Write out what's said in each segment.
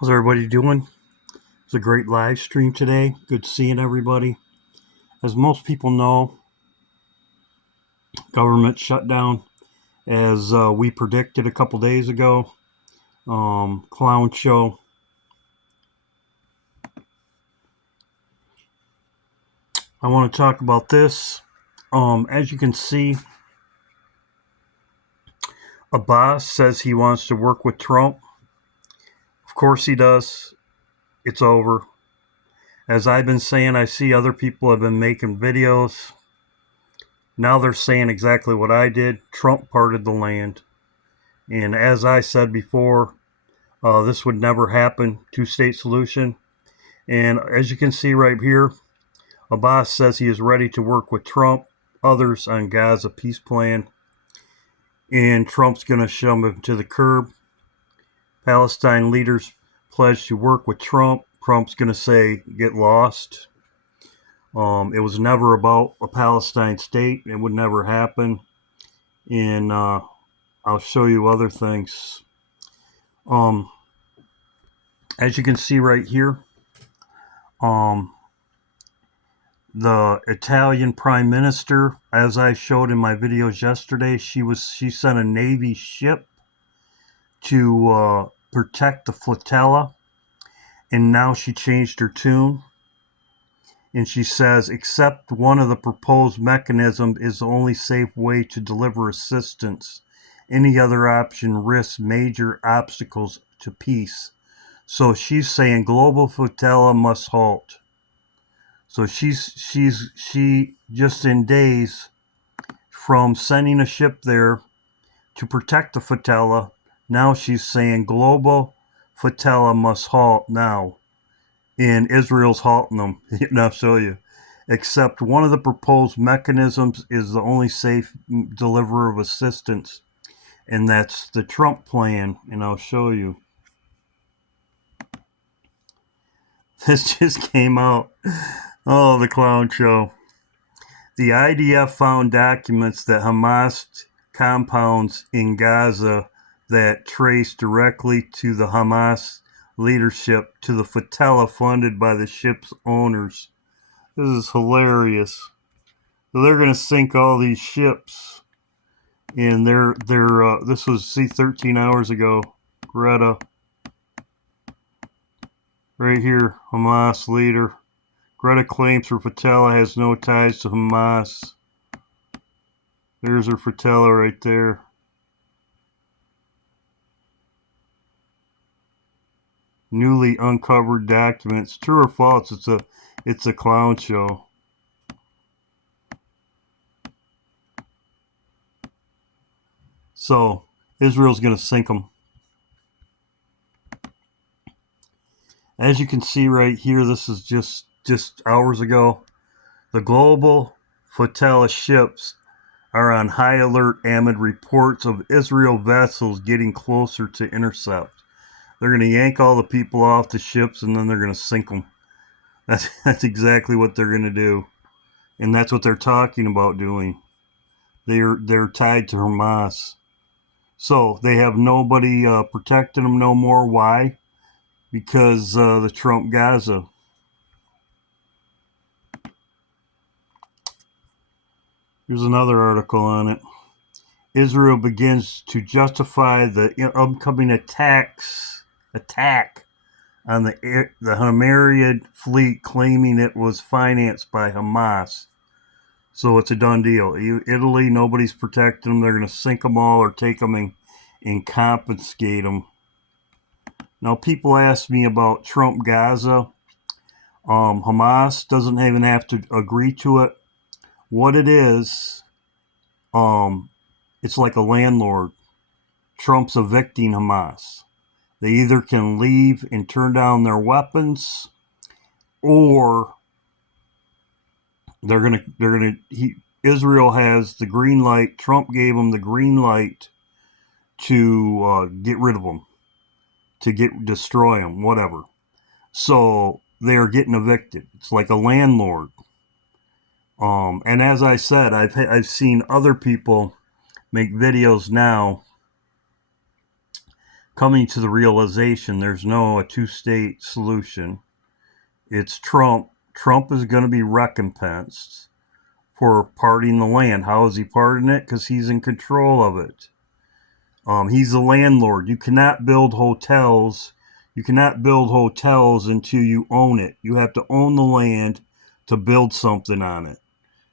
How's everybody doing? It's a great live stream today. Good seeing everybody. As most people know, government shutdown, as we predicted a couple days ago. Clown show. I want to talk about this. As you can see, Abbas says he wants to work with Trump. Of course he does. It's over. As I've been saying, I see other people have been making videos. Now they're saying exactly what I did. Trump parted the land. And as I said before, this would never happen, two-state solution. And as you can see right here, Abbas says he is ready to work with Trump, others on Gaza peace plan. And Trump's going to shove him to the curb. Palestine leaders pledge to work with Trump. Trump's going to say, get lost. It was never about a Palestine state. It would never happen. And I'll show you other things. As you can see right here, the Italian Prime Minister, as I showed in my videos yesterday, she sent a Navy ship to protect the flotilla, and now she changed her tune, and she says, except one of the proposed mechanisms is the only safe way to deliver assistance. Any other option risks major obstacles to peace. So she's saying global flotilla must halt. So she just in days from sending a ship there to protect the flotilla, now she's saying global flotilla must halt now. And Israel's halting them. And I'll show you. Except one of the proposed mechanisms is the only safe deliverer of assistance. And that's the Trump plan. And I'll show you. This just came out. Oh, the clown show. The IDF found documents that Hamas compounds in Gaza that trace directly to the Hamas leadership to the flotilla funded by the ship's owners. This is hilarious. So they're going to sink all these ships. And this was 13 hours ago. Greta. Right here, Hamas leader. Greta claims her flotilla has no ties to Hamas. There's her flotilla right there. Newly uncovered documents. True or false? It's a clown show. So Israel's going to sink them. As you can see right here, this is just hours ago. The global flotilla ships are on high alert amid reports of Israel vessels getting closer to intercept. They're going to yank all the people off the ships and then they're going to sink them. That's exactly what they're going to do. And that's what they're talking about doing. They're tied to Hamas. So they have nobody protecting them no more. Why? Because the Trump Gaza. Here's another article on it. Israel begins to justify the upcoming attack on the Himarian fleet, claiming it was financed by Hamas. So it's a done deal. Italy, nobody's protecting them. They're going to sink them all or take them and confiscate them. Now, people ask me about Trump Gaza. Hamas doesn't even have to agree to it. What it is, it's like a landlord. Trump's evicting Hamas. They either can leave and turn down their weapons, or Israel has the green light. Trump gave them the green light to get rid of them, to destroy them, whatever. So they are getting evicted. It's like a landlord. And as I said, I've seen other people make videos now coming to the realization there's no a two-state solution. It's Trump. Trump is going to be recompensed for parting the land. How is he parting it? Because he's in control of it. He's the landlord. You cannot build hotels. You cannot build hotels until you own it. You have to own the land to build something on it,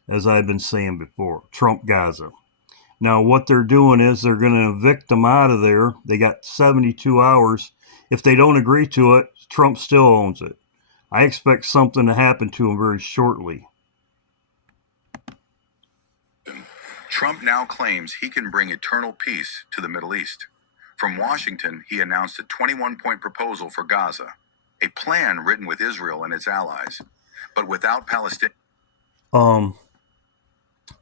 as I've been saying before. Trump Gaza. Now, what they're doing is they're going to evict them out of there. They got 72 hours. If they don't agree to it, Trump still owns it. I expect something to happen to him very shortly. Trump now claims he can bring eternal peace to the Middle East. From Washington, he announced a 21-point proposal for Gaza, a plan written with Israel and its allies, but without Palestine.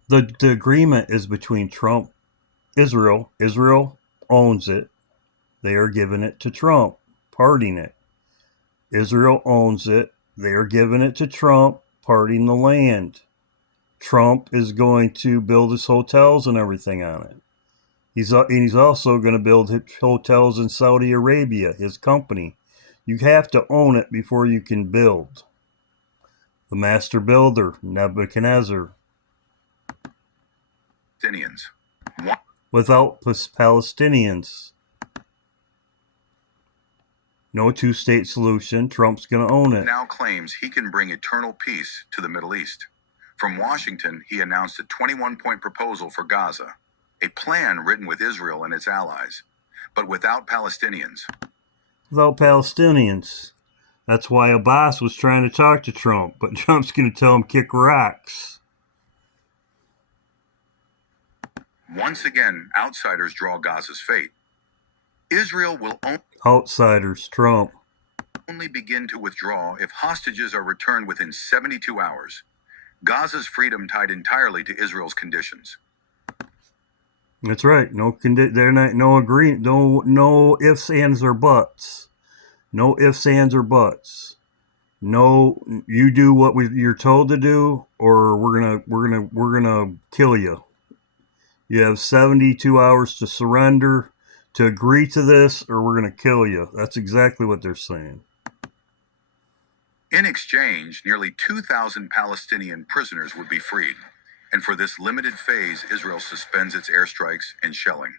The agreement is between Trump, Israel. Israel owns it. They are giving it to Trump, parting it. Israel owns it. They are giving it to Trump, parting the land. Trump is going to build his hotels and everything on it. He's also going to build hotels in Saudi Arabia, his company. You have to own it before you can build. The master builder, Nebuchadnezzar. Palestinians. Without Palestinians, no two-state solution. Trump's going to own it. Now claims he can bring eternal peace to the Middle East. From Washington, he announced a 21-point proposal for Gaza, a plan written with Israel and its allies, but without Palestinians. Without Palestinians. That's why Abbas was trying to talk to Trump, but Trump's going to tell him kick rocks. Once again, outsiders draw Gaza's fate. Israel will Outsiders, Trump. Only begin to withdraw if hostages are returned within 72 hours. Gaza's freedom tied entirely to Israel's conditions. That's right. No agreement. No ifs, ands, or buts. No ifs, ands, or buts. No, you do what you're told to do, or we're gonna kill you. You have 72 hours to surrender, to agree to this, or we're gonna kill you. That's exactly what they're saying. In exchange, nearly 2,000 Palestinian prisoners would be freed. And for this limited phase, Israel suspends its airstrikes and shelling.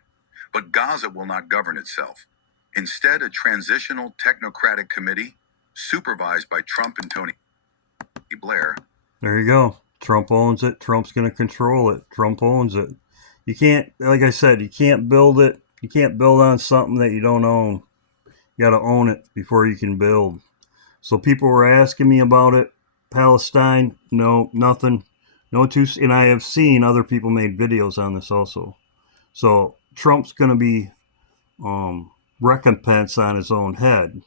But Gaza will not govern itself. Instead, a transitional technocratic committee, supervised by Trump and Tony Blair. There you go. Trump owns it. Trump's going to control it. Trump owns it. You can't, like I said, you can't build it. You can't build on something that you don't own. You got to own it before you can build. So people were asking me about it. Palestine, no, nothing. No two, and I have seen other people made videos on this also. So Trump's going to be recompense on his own head.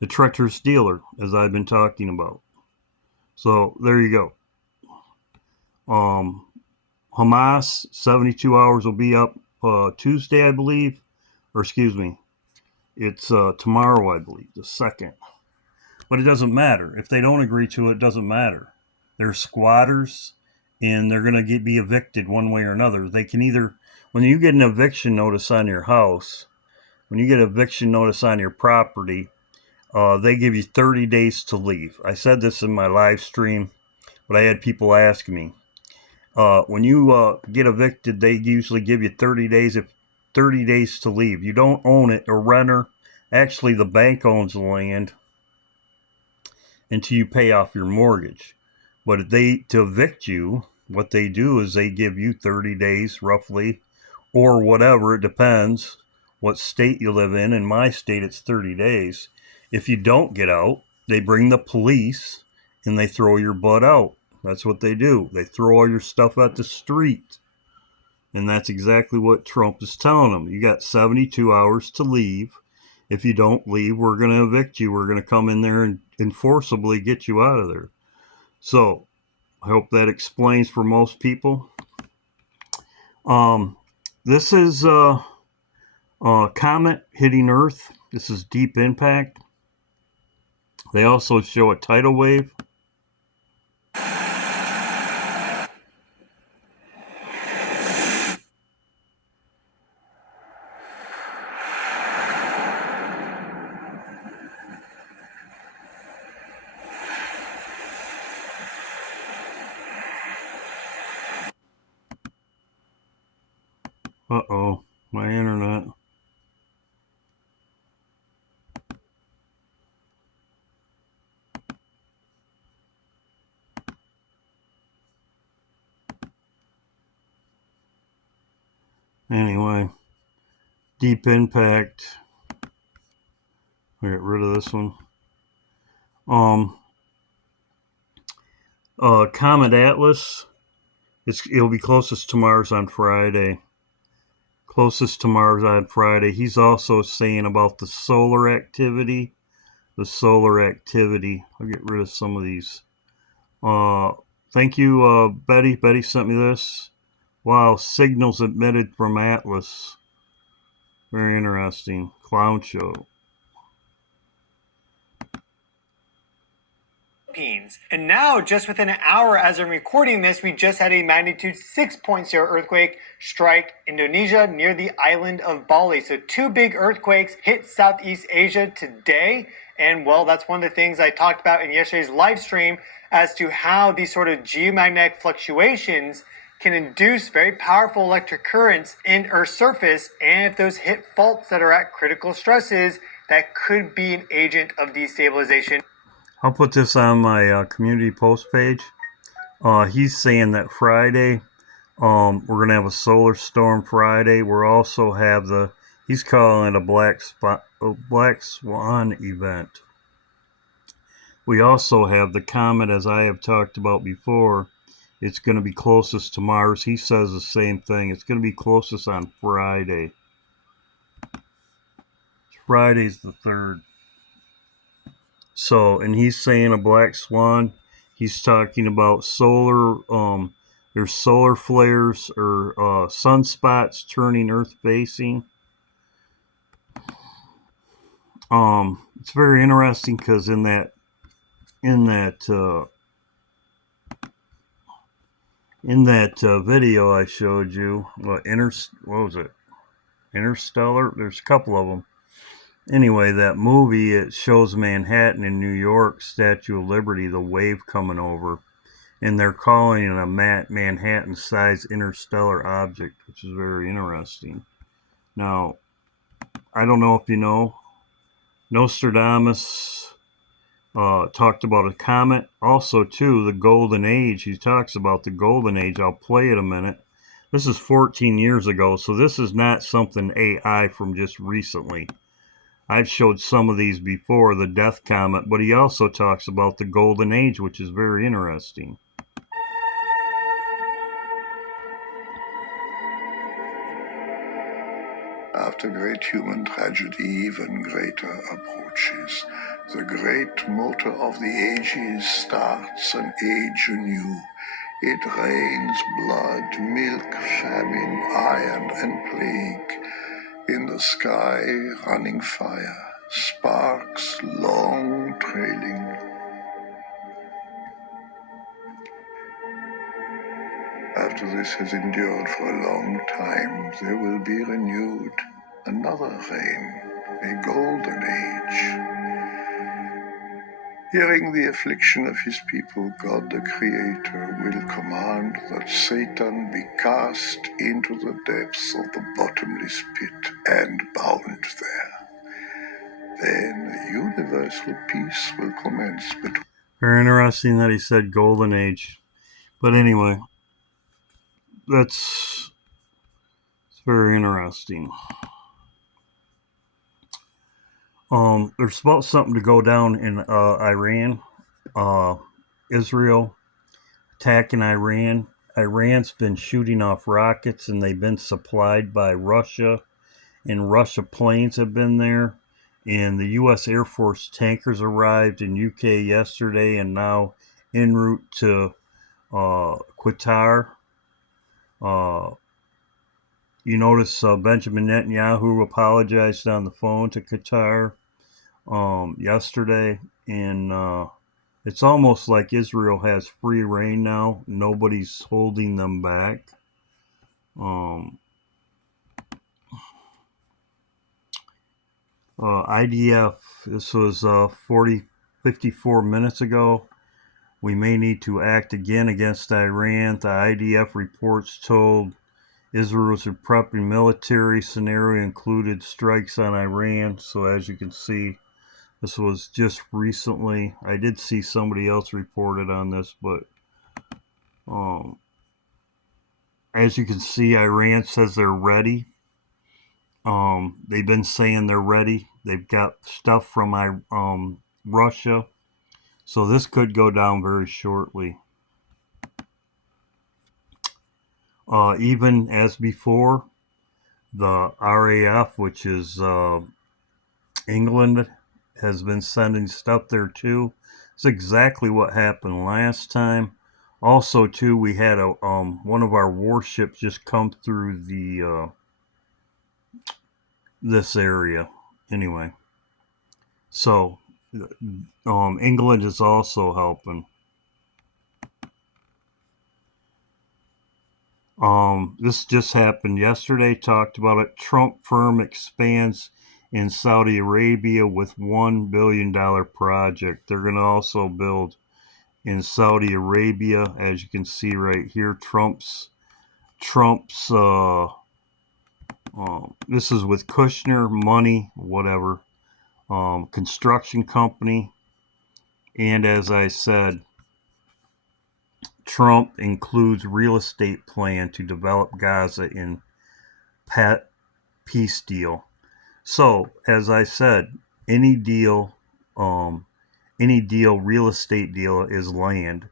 The treacherous dealer, as I've been talking about. So there you go. Hamas, 72 hours will be up Tuesday, I believe. Or excuse me. It's tomorrow, I believe, the 2nd. But it doesn't matter. If they don't agree to it, it doesn't matter. They're squatters, and they're going to be evicted one way or another. They can either, when you get an eviction notice on your house, when you get an eviction notice on your property, they give you 30 days to leave. I said this in my live stream, but I had people ask me. When you get evicted, they usually give you 30 days to leave. You don't own it. A renter, actually the bank owns the land until you pay off your mortgage. But to evict you, what they do is they give you 30 days roughly, or whatever, it depends what state you live in. In my state, it's 30 days. If you don't get out, they bring the police and they throw your butt out. That's what they do. They throw all your stuff at the street. And that's exactly what Trump is telling them. You got 72 hours to leave. If you don't leave, we're going to evict you. We're going to come in there and forcibly get you out of there. So I hope that explains for most people. This is a comet hitting Earth. This is deep impact. They also show a tidal wave. Uh-oh, my internet. Anyway, deep impact. I'll get rid of this one. Um, Comet Atlas. It'll be closest to Mars on Friday. Closest to Mars on Friday. He's also saying about the solar activity. The solar activity. I'll get rid of some of these. Thank you, Betty. Betty sent me this. Wow, signals emitted from Atlas. Very interesting. Clown show. And now, just within an hour as I'm recording this, we just had a magnitude 6.0 earthquake strike Indonesia near the island of Bali. So 2 big earthquakes hit Southeast Asia today. And well, that's one of the things I talked about in yesterday's live stream as to how these sort of geomagnetic fluctuations can induce very powerful electric currents in Earth's surface. And if those hit faults that are at critical stresses, that could be an agent of destabilization. I'll put this on my community post page. He's saying that Friday, we're going to have a solar storm Friday. We'll also have he's calling it a black swan event. We also have the comet, as I have talked about before. It's going to be closest to Mars. He says the same thing. It's going to be closest on Friday. Friday's the 3rd. So, and he's saying a black swan. He's talking about solar, there's solar flares or sunspots turning Earth facing. It's very interesting because in that video I showed you, what was it? Interstellar? There's a couple of them. Anyway, that movie, it shows Manhattan in New York, Statue of Liberty, the wave coming over. And they're calling it a Manhattan-sized interstellar object, which is very interesting. Now, I don't know if you know, Nostradamus talked about a comet. Also, too, the Golden Age. He talks about the Golden Age. I'll play it a minute. This is 14 years ago, so this is not something AI from just recently. I've showed some of these before, the Death Comet, but he also talks about the Golden Age, which is very interesting. After great human tragedy, even greater approaches. The great motor of the ages starts an age anew. It rains blood, milk, famine, iron, and plague. In the sky, running fire, sparks long trailing. After this has endured for a long time, there will be renewed another reign, a golden age. Hearing the affliction of his people, God the Creator will command that Satan be cast into the depths of the bottomless pit and bound there. Then a universal peace will commence between. Very interesting that he said Golden Age. But anyway, it's very interesting. There's about something to go down in Iran. Israel attacking Iran. Iran's been shooting off rockets and they've been supplied by Russia. And Russia planes have been there. And the U.S. Air Force tankers arrived in UK yesterday and now en route to Qatar. You notice Benjamin Netanyahu apologized on the phone to Qatar yesterday, and it's almost like Israel has free reign now. Nobody's holding them back. IDF, this was 54 minutes ago. We may need to act again against Iran. The IDF reports told Israel's prepping military scenario included strikes on Iran. So as you can see, this was just recently. I did see somebody else reported on this, but as you can see, Iran says they're ready. They've been saying they're ready. They've got stuff from Russia. So this could go down very shortly. Even as before, the RAF, which is England, has been sending stuff there too. It's exactly what happened last time. Also, too, we had a one of our warships just come through the this area. Anyway, so England is also helping. This just happened yesterday. Talked about it. Trump firm expands in Saudi Arabia with $1 billion project. They're going to also build in Saudi Arabia, as you can see right here. Trump's this is with Kushner money, whatever, construction company. And as I said, Trump includes real estate plan to develop Gaza in peace deal. So, as I said, any deal, real estate deal is land.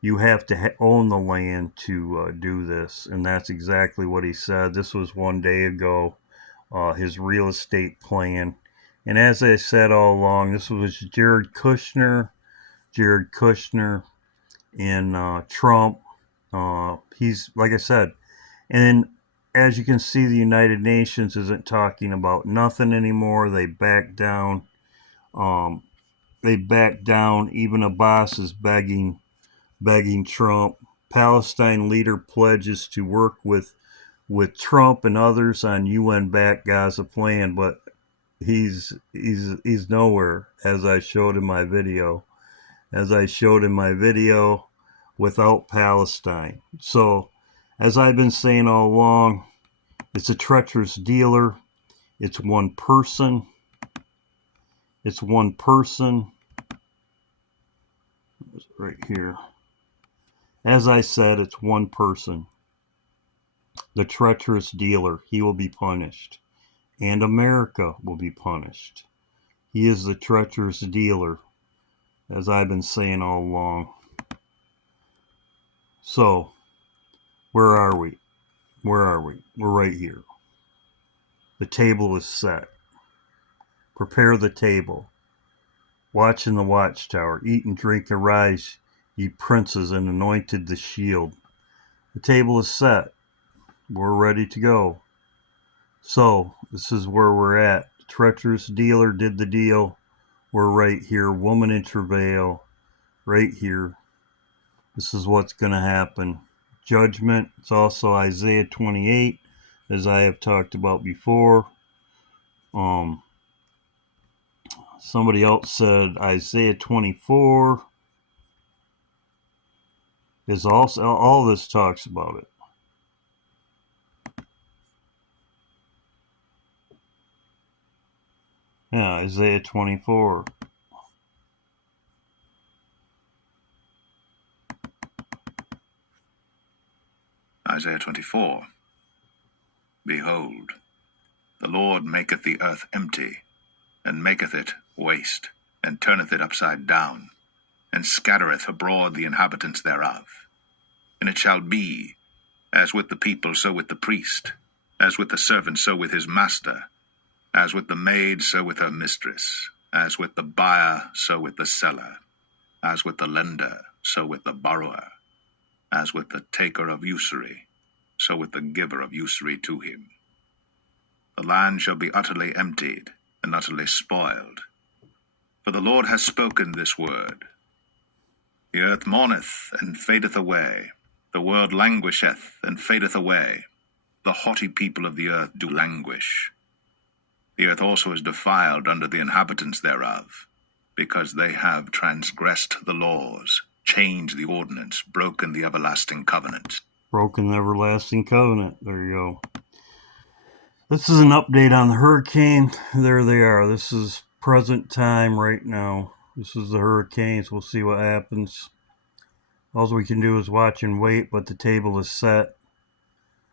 You have to own the land to do this, and that's exactly what he said. This was one day ago, his real estate plan. And as I said all along, this was Jared Kushner, and Trump. He's, like I said, and as you can see, the United Nations isn't talking about nothing anymore. They backed down. Even Abbas is begging Trump. Palestine leader pledges to work with Trump and others on UN-backed Gaza plan, but he's nowhere, as I showed in my video. Without Palestine. So, as I've been saying all along, it's a treacherous dealer. It's one person. Right here. As I said, it's one person. The treacherous dealer. He will be punished. And America will be punished. He is the treacherous dealer, as I've been saying all along. So, where are we? We're right here. The table is set. Prepare the table. Watch in the watchtower. Eat and drink and rise, ye princes, and anointed the shield. The table is set. We're ready to go. So, this is where we're at. The treacherous dealer did the deal. We're right here. Woman in travail. Right here. This is what's going to happen. Judgment. It's also Isaiah 28, as I have talked about before. Somebody else said Isaiah 24 is also, all this talks about it. Yeah, Isaiah 24. Isaiah 24. Behold, the Lord maketh the earth empty, and maketh it waste, and turneth it upside down, and scattereth abroad the inhabitants thereof. And it shall be, as with the people, so with the priest, as with the servant, so with his master, as with the maid, so with her mistress, as with the buyer, so with the seller, as with the lender, so with the borrower, as with the taker of usury, so with the giver of usury to him. The land shall be utterly emptied, and utterly spoiled. For the Lord has spoken this word. The earth mourneth, and fadeth away. The world languisheth, and fadeth away. The haughty people of the earth do languish. The earth also is defiled under the inhabitants thereof, because they have transgressed the laws, changed the ordinance, broken the everlasting covenant. broken the everlasting covenant. There you go. This is an update on the hurricane. There they are. This is present time right now. This is the hurricanes. We'll see what happens. All we can do is watch and wait, but the table is set.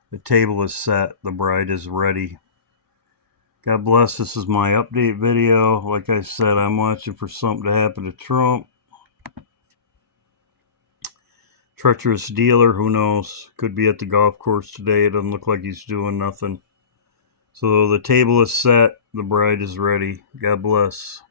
The table is set. The bride is ready. God bless. This is my update video. Like I said, I'm watching for something to happen to Trump. Treacherous dealer, who knows? Could be at the golf course today. It doesn't look like he's doing nothing. So the table is set. The bride is ready. God bless.